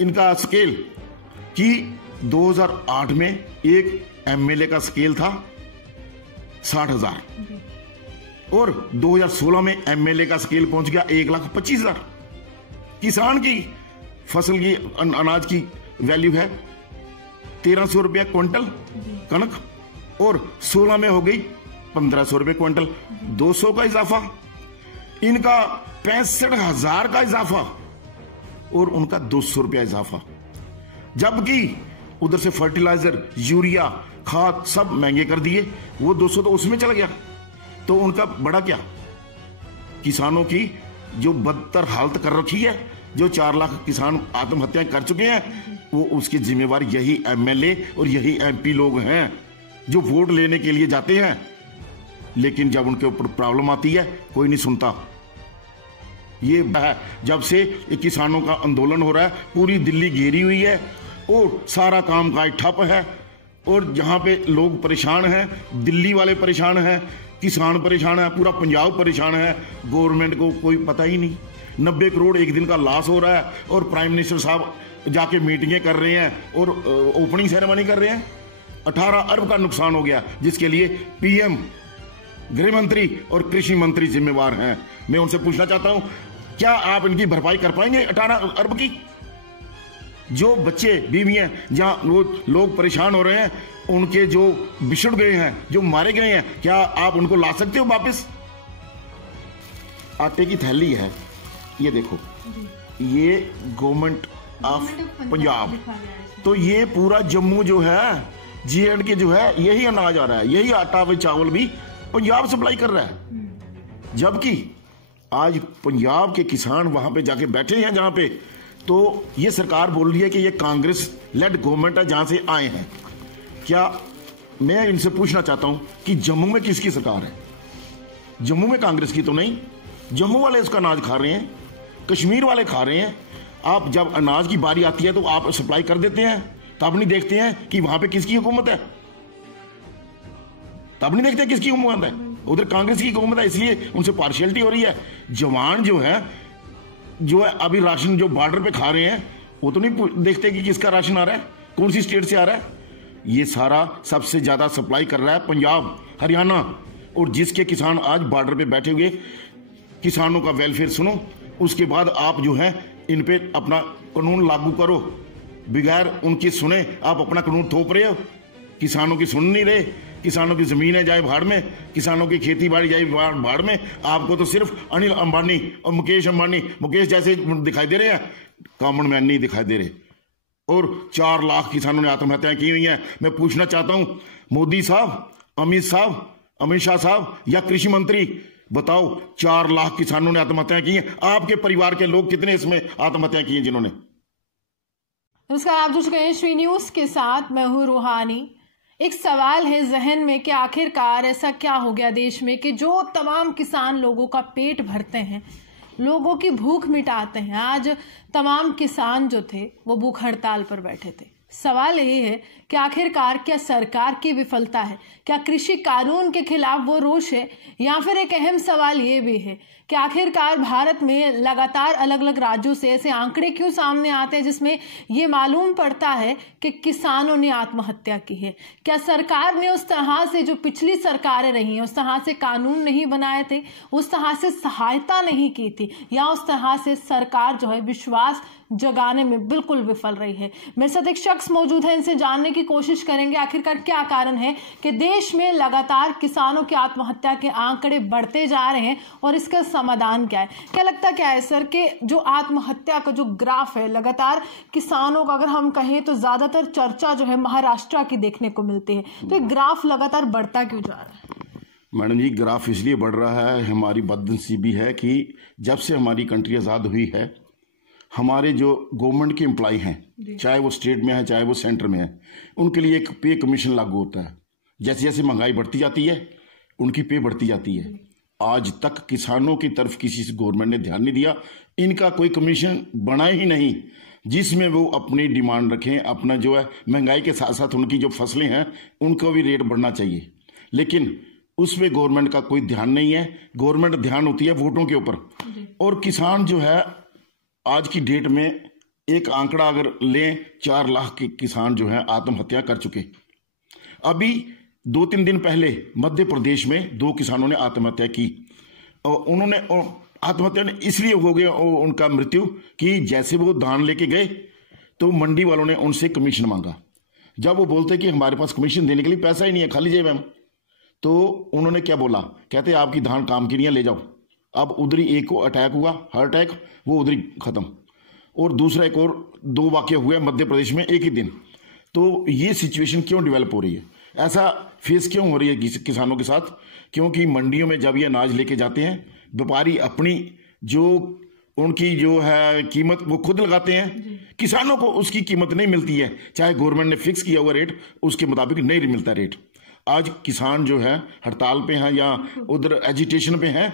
इनका स्केल कि 2008 में एक एमएलए का स्केल था 60,000 और 2016 में एमएलए का स्केल पहुंच गया 1,25,000। किसान की फसल की अनाज की वैल्यू है 1,300 रुपया क्विंटल कनक और 16 में हो गई 1,500 रुपये क्विंटल, 200 का इजाफा। इनका 65,000 का इजाफा और उनका 200 रुपया इजाफा, जबकि उधर से फर्टिलाइजर, यूरिया, खाद सब महंगे कर दिए। वो 200 तो उसमें चला गया, तो उनका बड़ा क्या? किसानों की जो बदतर हालत कर रखी है, जो 4 लाख किसान आत्महत्याएं कर चुके हैं, वो उसकी जिम्मेवार यही एमएलए और यही एमपी लोग हैं जो वोट लेने के लिए जाते हैं, लेकिन जब उनके ऊपर प्रॉब्लम आती है कोई नहीं सुनता। ये जब से किसानों का आंदोलन हो रहा है, पूरी दिल्ली घेरी हुई है और सारा काम काज ठप है, और जहां पे लोग परेशान हैं, दिल्ली वाले परेशान हैं, किसान परेशान है, पूरा पंजाब परेशान है, गवर्नमेंट को कोई पता ही नहीं। 90 करोड़ एक दिन का लॉस हो रहा है और प्राइम मिनिस्टर साहब जाके मीटिंगें कर रहे हैं और ओपनिंग सेरेमनी कर रहे हैं। 18 अरब का नुकसान हो गया, जिसके लिए पीएम, गृह मंत्री और कृषि मंत्री जिम्मेवार हैं। मैं उनसे पूछना चाहता हूं, क्या आप इनकी भरपाई कर पाएंगे 18 अरब की? जो बच्चे बीवियां, जहां लोग परेशान हो रहे हैं, उनके जो बिछड़ गए हैं, जो मारे गए हैं, क्या आप उनको ला सकते हो वापस? आटे की थैली है, ये देखो, ये गवर्नमेंट ऑफ पंजाब, तो ये पूरा जम्मू जो है, J&K जो है, यही अनाज आ रहा है, यही आटा व चावल भी पंजाब सप्लाई कर रहा है। जबकि आज पंजाब के किसान वहां पे जाके बैठे हैं जहां पे, तो ये सरकार बोल रही है कि ये कांग्रेस लेड गवर्नमेंट है जहां से आए हैं। क्या मैं इनसे पूछना चाहता हूं कि जम्मू में किसकी सरकार है? जम्मू में कांग्रेस की तो नहीं। जम्मू वाले इसका अनाज खा रहे हैं, कश्मीर वाले खा रहे हैं। आप जब अनाज की बारी आती है तो आप सप्लाई कर देते हैं, तब नहीं देखते हैं कि वहां पे किसकी हुकूमत है, तब नहीं देखते किसकी हुकूमत है। उधर कांग्रेस की हुकूमत है, इसलिए उनसे पार्शियलिटी हो रही है। जवान जो है अभी राशन जो बॉर्डर पे खा रहे हैं, वो तो नहीं देखते कि किसका राशन आ रहा है, कौन सी स्टेट से आ रहा है। ये सारा सबसे ज्यादा सप्लाई कर रहा है पंजाब, हरियाणा, और जिसके किसान आज बॉर्डर पे बैठे हुए। किसानों का वेलफेयर सुनो, उसके बाद आप जो है इन पे अपना कानून लागू करो। बगैर उनकी सुने आप अपना कानून थोप रहे हो, किसानों की सुन नहीं रहे। किसानों की जमीनें जाए भाड़ में, किसानों की खेती बाड़ी जाए भाड़ में। आपको तो सिर्फ अनिल अंबानी और मुकेश अंबानी, मुकेश जैसे दिखाई दे रहे हैं, कॉमन मैन नहीं दिखाई दे रहे। और 4 लाख किसानों ने आत्महत्याएं की हुई हैं। मैं पूछना चाहता हूं, मोदी साहब, अमित शाह साहब या कृषि मंत्री, बताओ, 4 लाख किसानों ने आत्महत्याएं की हैं। आपके परिवार के लोग कितने इसमें आत्महत्याएं की हैं जिन्होंने? नमस्कार, आप जुड़ चुके हैं श्री न्यूज के साथ, मैं हूं रूहानी। एक सवाल है जहन में कि आखिरकार ऐसा क्या हो गया देश में कि जो तमाम किसान लोगों का पेट भरते हैं, लोगों की भूख मिटाते हैं, आज तमाम किसान जो थे वो भूख हड़ताल पर बैठे थे। सवाल ये है कि आखिरकार क्या सरकार की विफलता है, क्या कृषि कानून के खिलाफ वो रोष है, या फिर एक अहम सवाल ये भी है कि आखिरकार भारत में लगातार अलग अलग राज्यों से ऐसे आंकड़े क्यों सामने आते हैं जिसमें ये मालूम पड़ता है कि किसानों ने आत्महत्या की है। क्या सरकार ने उस तरह से, जो पिछली सरकारें रही हैं, उस तरह से कानून नहीं बनाए थे, उस तरह से सहायता नहीं की थी, या उस तरह से सरकार जो है विश्वास जगाने में बिल्कुल विफल रही है? मेरे साथ एक शख्स मौजूद है, इनसे जानने की कोशिश करेंगे आखिरकार क्या कारण है कि देश में लगातार किसानों की आत्महत्या के आंकड़े बढ़ते जा रहे हैं और इसका समाधान क्या है। क्या लगता क्या है सर कि जो आत्महत्या का जो ग्राफ है लगातार किसानों का, अगर हम कहें तो ज्यादातर चर्चा जो है महाराष्ट्र की देखने को मिलती है, तो ये ग्राफ लगातार बढ़ता क्यों जा रहा है? मैडम जी, ग्राफ इसलिए बढ़ रहा है, हमारी बदनसीबी है कि जब से हमारी कंट्री आज़ाद हुई है, हमारे जो गवर्नमेंट के एम्प्लॉय हैं, चाहे वो स्टेट में है चाहे वो सेंटर में है, उनके लिए एक पे कमीशन लागू होता है। जैसे जैसे महंगाई बढ़ती जाती है उनकी पे बढ़ती जाती है। आज तक किसानों की तरफ किसी से गवर्नमेंट ने ध्यान नहीं दिया, इनका कोई कमीशन बना ही नहीं जिसमें वो अपनी डिमांड रखें। अपना जो है महंगाई के साथ साथ उनकी जो फसलें हैं उनको भी रेट बढ़ना चाहिए, लेकिन उस पर गवर्नमेंट का कोई ध्यान नहीं है। गवर्नमेंट ध्यान होती है वोटों के ऊपर, और किसान जो है आज की डेट में एक आंकड़ा अगर लें, 4 लाख के किसान जो हैं आत्महत्या कर चुके। अभी 2-3 दिन पहले मध्य प्रदेश में 2 किसानों ने आत्महत्या की, और उन्होंने आत्महत्या ने इसलिए हो गया उनका मृत्यु कि जैसे वो धान लेके गए तो मंडी वालों ने उनसे कमीशन मांगा। जब वो बोलते कि हमारे पास कमीशन देने के लिए पैसा ही नहीं है, खाली जेब है, तो उन्होंने क्या बोला, कहते आपकी धान काम की नहीं है, ले जाओ। अब उधर ही एक को अटैक हुआ, हार्ट अटैक, वो उधर ही खत्म। और दूसरा एक और 2 वाकया हुए मध्य प्रदेश में एक ही दिन। तो ये सिचुएशन क्यों डेवलप हो रही है, ऐसा फेस क्यों हो रही है किसानों के साथ? क्योंकि मंडियों में जब ये अनाज लेके जाते हैं, व्यापारी अपनी जो उनकी जो है कीमत वो खुद लगाते हैं, किसानों को उसकी कीमत नहीं मिलती है, चाहे गवर्नमेंट ने फिक्स किया हुआ रेट उसके मुताबिक नहीं मिलता रेट। आज किसान जो है हड़ताल पे हैं या उधर एजिटेशन पे हैं,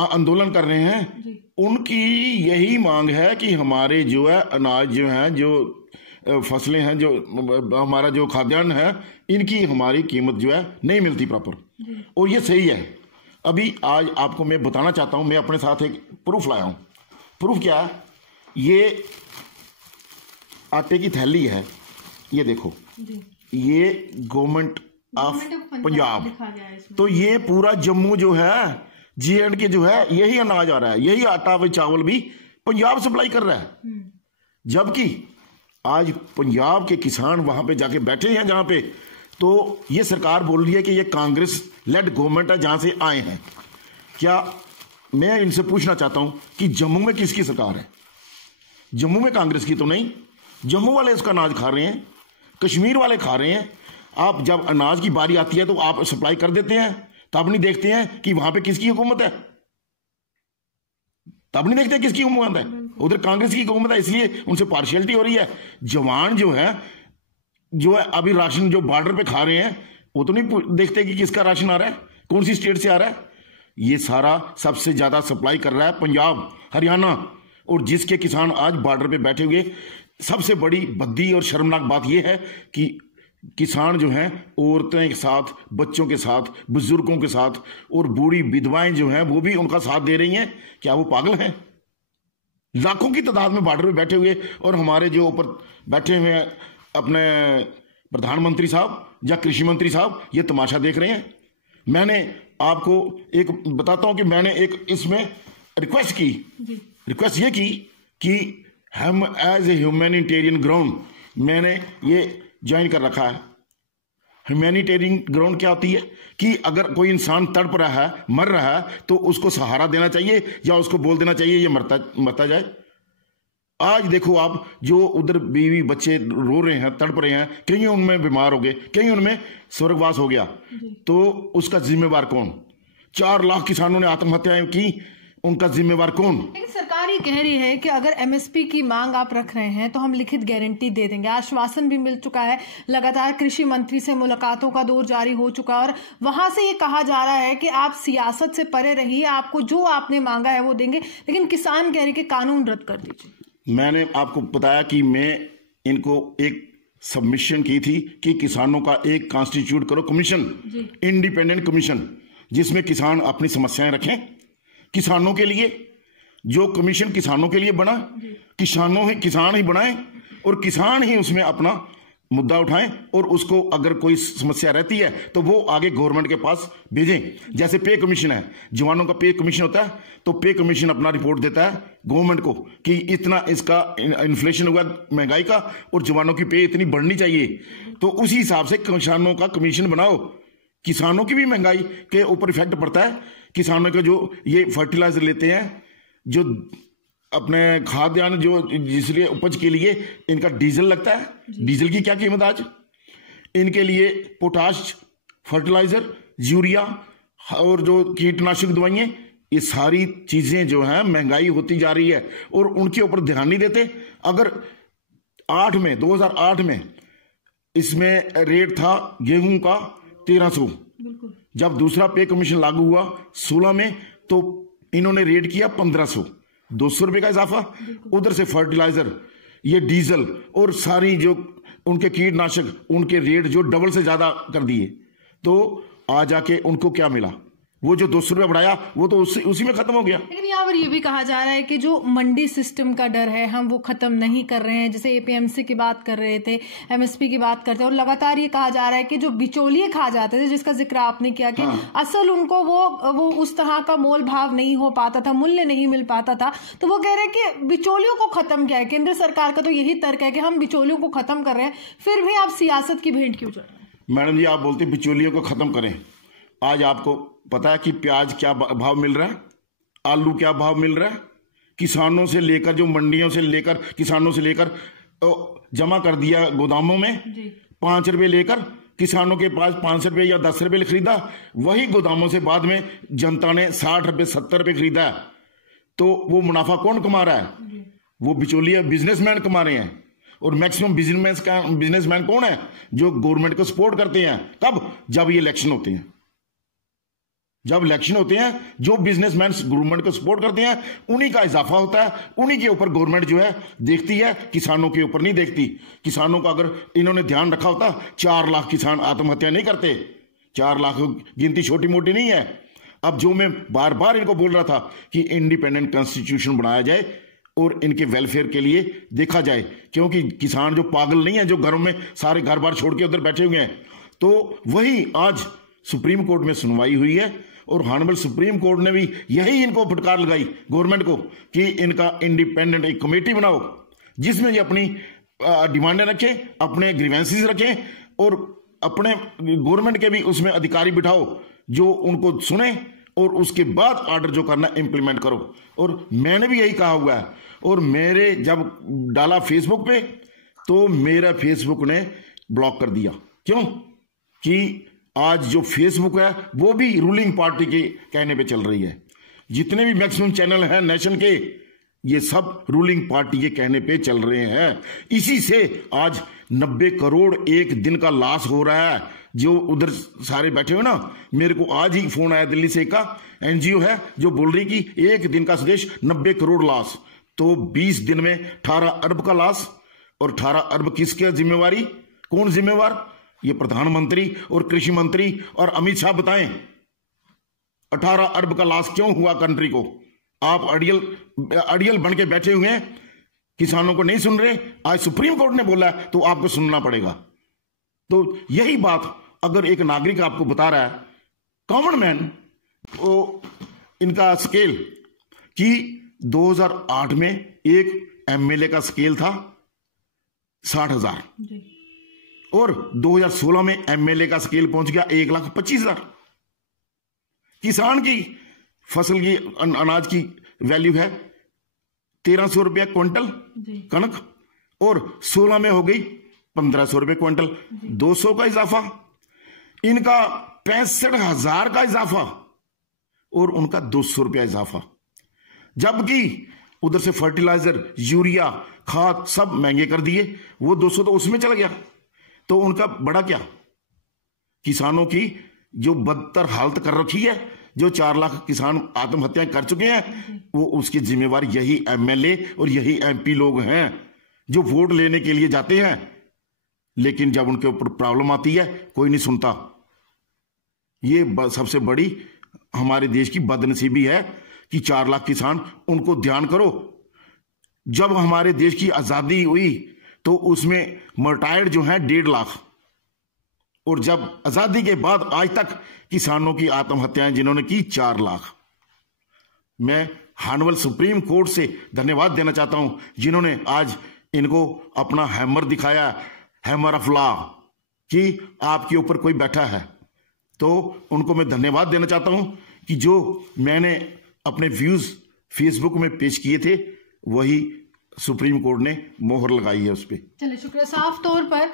आंदोलन कर रहे हैं। उनकी यही मांग है कि हमारे जो है अनाज जो है, जो फसलें हैं, जो हमारा जो खाद्यान्न है, इनकी हमारी कीमत जो है नहीं मिलती प्रॉपर। और ये सही है। अभी आज आपको मैं बताना चाहता हूं, मैं अपने साथ एक प्रूफ लाया हूं। प्रूफ क्या है? ये आटे की थैली है, ये देखो, ये गवर्नमेंट ऑफ पंजाब। तो ये पूरा जम्मू जो है, J&K जो है, यही अनाज आ रहा है, यही आटा व चावल भी पंजाब सप्लाई कर रहा है। जबकि आज पंजाब के किसान वहां पे जाके बैठे हैं जहां पे, तो ये सरकार बोल रही है कि ये कांग्रेस लेड गवर्नमेंट है जहां से आए हैं। क्या मैं इनसे पूछना चाहता हूं कि जम्मू में किसकी सरकार है? जम्मू में कांग्रेस की तो नहीं। जम्मू वाले उसका अनाज खा रहे हैं, कश्मीर वाले खा रहे हैं। आप जब अनाज की बारी आती है तो आप सप्लाई कर देते हैं, तब नहीं देखते हैं कि वहां पे किसकी हुकूमत है, तब नहीं देखते किसकी हुकूमत है। उधर कांग्रेस की हुकूमत है, इसलिए उनसे पार्शियलिटी हो रही है। जवान जो है अभी राशन जो बॉर्डर पे खा रहे हैं, वो तो नहीं देखते कि किसका राशन आ रहा है, कौन सी स्टेट से आ रहा है। ये सारा सबसे ज्यादा सप्लाई कर रहा है पंजाब, हरियाणा, और जिसके किसान आज बॉर्डर पे बैठे हुए। सबसे बड़ी भद्दी और शर्मनाक बात यह है कि किसान जो हैं औरतें के साथ, बच्चों के साथ, बुजुर्गों के साथ और बूढ़ी विधवाएं जो हैं वो भी उनका साथ दे रही हैं। क्या वो पागल हैं? लाखों की तादाद में बॉर्डर पे बैठे हुए, और हमारे जो ऊपर बैठे हुए हैं अपने प्रधानमंत्री साहब या कृषि मंत्री साहब, ये तमाशा देख रहे हैं। मैंने आपको एक बताता हूं कि मैंने एक इसमें रिक्वेस्ट की, रिक्वेस्ट ये की कि हम एज ए ह्यूमैनिटेरियन ग्राउंड मैंने ये ज्वाइन कर रखा है। ह्यूमैनिटेरियन ग्राउंड क्या होती है कि अगर कोई इंसान तड़प रहा है, मर रहा है, तो उसको सहारा देना चाहिए या उसको बोल देना चाहिए ये मरता जाए। आज देखो आप, जो उधर बीवी बच्चे रो रहे हैं, तड़प रहे हैं, कहीं उनमें बीमार हो गए, कहीं उनमें स्वर्गवास हो गया, तो उसका जिम्मेवार कौन? 4 लाख किसानों ने आत्महत्याएं की, उनका जिम्मेवार कौन? लेकिन सरकार ये कह रही है कि अगर MSP की मांग आप रख रहे हैं तो हम लिखित गारंटी दे देंगे। आश्वासन भी मिल चुका है, लगातार कृषि मंत्री से मुलाकातों का दौर जारी हो चुका है, और वहां से ये कहा जा रहा है कि आप सियासत से परे रहिए, आपको जो आपने मांगा है वो देंगे। लेकिन किसान कह रहे कि कानून रद्द कर दीजिए। मैंने आपको बताया कि मैं इनको एक सबमिशन की थी कि किसानों का एक कॉन्स्टिट्यूट करो कमीशन, इंडिपेंडेंट कमीशन, जिसमें किसान अपनी समस्याएं रखें। किसानों के लिए जो कमीशन किसानों के लिए बना, किसान ही बनाएं और किसान ही उसमें अपना मुद्दा उठाएं, और उसको अगर कोई समस्या रहती है तो वो आगे गवर्नमेंट के पास भेजें। जैसे पे कमीशन है, जवानों का पे कमीशन होता है, तो पे कमीशन अपना रिपोर्ट देता है गवर्नमेंट को कि इतना इसका इन्फ्लेशन हुआ महंगाई का और जवानों की पे इतनी बढ़नी चाहिए, तो उसी हिसाब से किसानों का कमीशन बनाओ। किसानों की भी महंगाई के ऊपर इफेक्ट पड़ता है। किसानों का जो ये फर्टिलाइजर लेते हैं, जो अपने खाद्यान्न जो जिसलिए उपज के लिए इनका डीजल लगता है, डीजल की क्या कीमत आज? इनके लिए पोटाश, फर्टिलाइजर, यूरिया और जो कीटनाशक दवाइयां, ये सारी चीजें जो हैं महंगाई होती जा रही है और उनके ऊपर ध्यान नहीं देते। अगर 2008 में इसमें रेट था गेहूं का 1300, जब दूसरा पे कमीशन लागू हुआ 16 में, तो इन्होंने रेट किया 1500, 200 रुपए का इजाफा। उधर से फर्टिलाइजर, ये डीजल और सारी जो उनके कीटनाशक, उनके रेट जो डबल से ज्यादा कर दिए। तो आ जाके उनको क्या मिला? वो जो 200 रुपया बढ़ाया वो तो उसी में खत्म हो गया। लेकिन यहाँ पर ये भी कहा जा रहा है कि जो मंडी सिस्टम का डर है हम वो खत्म नहीं कर रहे हैं। जैसे एपीएमसी की बात कर रहे थे, एमएसपी की बात करते हैं, और लगातार ये कहा जा रहा है कि जो बिचौलिए खा जाते थे, जिसका जिक्र आपने किया कि असल उनको वो उस तरह का मोल भाव नहीं हो पाता था, मूल्य नहीं मिल पाता था, तो वो कह रहे हैं कि बिचौलियों को खत्म किया है। केंद्र सरकार का तो यही तर्क है कि हम बिचौलियों को खत्म कर रहे हैं, फिर भी आप सियासत की भेंट क्यों चढ़ रहे हैं? मैडम जी, आप बोलते बिचौलियों को खत्म करें। आज आपको पता है कि प्याज क्या भाव मिल रहा है, आलू क्या भाव मिल रहा है? किसानों से लेकर, जो मंडियों से लेकर, किसानों से लेकर जमा कर दिया गोदामों में, 5 रुपए लेकर किसानों के पास 5 रुपए या 10 रुपए खरीदा, वही गोदामों से बाद में जनता ने 60 रुपए 70 रुपए खरीदा है। तो वो मुनाफा कौन कमा रहा है? वो बिचौलिया बिजनेसमैन कमा रहे हैं। और मैक्सिमम बिजनेसमैन कौन है? जो गवर्नमेंट को सपोर्ट करते हैं। कब? जब ये इलेक्शन होते हैं। जब इलेक्शन होते हैं, जो बिजनेसमैन गवर्नमेंट को सपोर्ट करते हैं, उन्हीं का इजाफा होता है, उन्हीं के ऊपर गवर्नमेंट जो है देखती है, किसानों के ऊपर नहीं देखती। किसानों का अगर इन्होंने ध्यान रखा होता, 4 लाख किसान आत्महत्या नहीं करते। 4 लाख गिनती छोटी मोटी नहीं है। अब जो मैं बार बार इनको बोल रहा था कि इंडिपेंडेंट कॉन्स्टिट्यूशन बनाया जाए और इनके वेलफेयर के लिए देखा जाए, क्योंकि किसान जो पागल नहीं है, जो घरों में सारे घर बार छोड़ के उधर बैठे हुए हैं। तो वही आज सुप्रीम कोर्ट में सुनवाई हुई है और ऑनरेबल सुप्रीम कोर्ट ने भी यही इनको फटकार लगाई गवर्नमेंट को कि इनका इंडिपेंडेंट एक कमेटी बनाओ, जिसमें ये अपनी डिमांडें रखें, अपने ग्रीवेंसेस रखें और अपने गवर्नमेंट के भी उसमें अधिकारी बिठाओ जो उनको सुने और उसके बाद ऑर्डर जो करना इंप्लीमेंट करो। और मैंने भी यही कहा हुआ है। और मेरे जब डाला फेसबुक पे तो मेरा फेसबुक ने ब्लॉक कर दिया। क्यों? कि आज जो फेसबुक है वो भी रूलिंग पार्टी के कहने पे चल रही है। जितने भी मैक्सिमम चैनल हैं नेशन के, ये सब रूलिंग पार्टी के कहने पे चल रहे हैं। इसी से आज 90 करोड़ एक दिन का लॉस हो रहा है। जो उधर सारे बैठे हुए ना, मेरे को आज ही फोन आया दिल्ली से का एनजीओ है जो बोल रही कि एक दिन का सुदेश 90 करोड़ लॉस। तो 20 दिन में 18 अरब का लॉस। और 18 अरब किसके जिम्मेवारी? कौन जिम्मेवार? ये प्रधानमंत्री और कृषि मंत्री और अमित शाह बताएं। 18 अरब का लॉस क्यों हुआ कंट्री को? आप अड़ियल बन के बैठे हुए हैं, किसानों को नहीं सुन रहे। आज सुप्रीम कोर्ट ने बोला है तो आपको सुनना पड़ेगा। तो यही बात अगर एक नागरिक आपको बता रहा है, कॉमन मैन, तो इनका स्केल कि 2008 में एक एमएलए का स्केल था 60,000 और 2016 में एमएलए का स्केल पहुंच गया 1,25,000। किसान की फसल की अनाज की वैल्यू है 1,300 रुपया क्विंटल कनक, और 16 में हो गई 1,500 रुपये क्विंटल। 200 का इजाफा। इनका 65,000 का इजाफा और उनका 200 रुपया इजाफा। जबकि उधर से फर्टिलाइजर, यूरिया, खाद सब महंगे कर दिए। वो 200 तो उसमें चला गया। तो उनका बड़ा क्या? किसानों की जो बदतर हालत कर रखी है, जो 4 लाख किसान आत्महत्याएं कर चुके हैं, वो उसकी जिम्मेवार यही एमएलए और यही एमपी लोग हैं जो वोट लेने के लिए जाते हैं, लेकिन जब उनके ऊपर प्रॉब्लम आती है कोई नहीं सुनता। ये सबसे बड़ी हमारे देश की बदनसीबी है कि 4 लाख किसान, उनको ध्यान करो। जब हमारे देश की आजादी हुई तो उसमें मर्टायर्ड जो है 1.5 लाख, और जब आजादी के बाद आज तक किसानों की आत्महत्याएं जिन्होंने की 4 लाख। मैं ऑनरेबल सुप्रीम कोर्ट से धन्यवाद देना चाहता हूं जिन्होंने आज इनको अपना हैमर दिखाया, हैमर ऑफ लॉ, कि आपके ऊपर कोई बैठा है। तो उनको मैं धन्यवाद देना चाहता हूं कि जो मैंने अपने व्यूज फेसबुक में पेश किए थे वही सुप्रीम कोर्ट ने मोहर लगाई है उस पर। चलिए, शुक्रिया। साफ तौर पर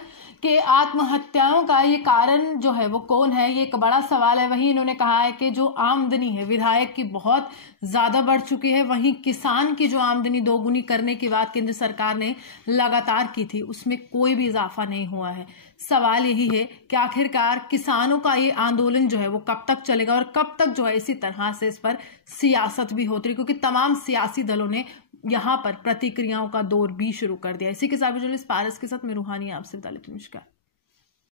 कि आत्महत्याओं का ये कारण जो है वो कौन है, ये एक बड़ा सवाल है। वहीं इन्होंने कहा है कि जो आमदनी है विधायक की बहुत ज्यादा बढ़ चुकी है, वहीं किसान की जो आमदनी दोगुनी करने की बात केंद्र सरकार ने लगातार की थी, उसमें कोई भी इजाफा नहीं हुआ है। सवाल यही है कि आखिरकार किसानों का ये आंदोलन जो है वो कब तक चलेगा और कब तक जो है इसी तरह से इस पर सियासत भी होती रही, क्योंकि तमाम सियासी दलों ने यहाँ पर प्रतिक्रियाओं का दौर भी शुरू कर दिया। इसी के साथ जर्नलिस्ट पारस के साथ मैं रूहानी आपसे विदा लेती हूं। नमस्कार।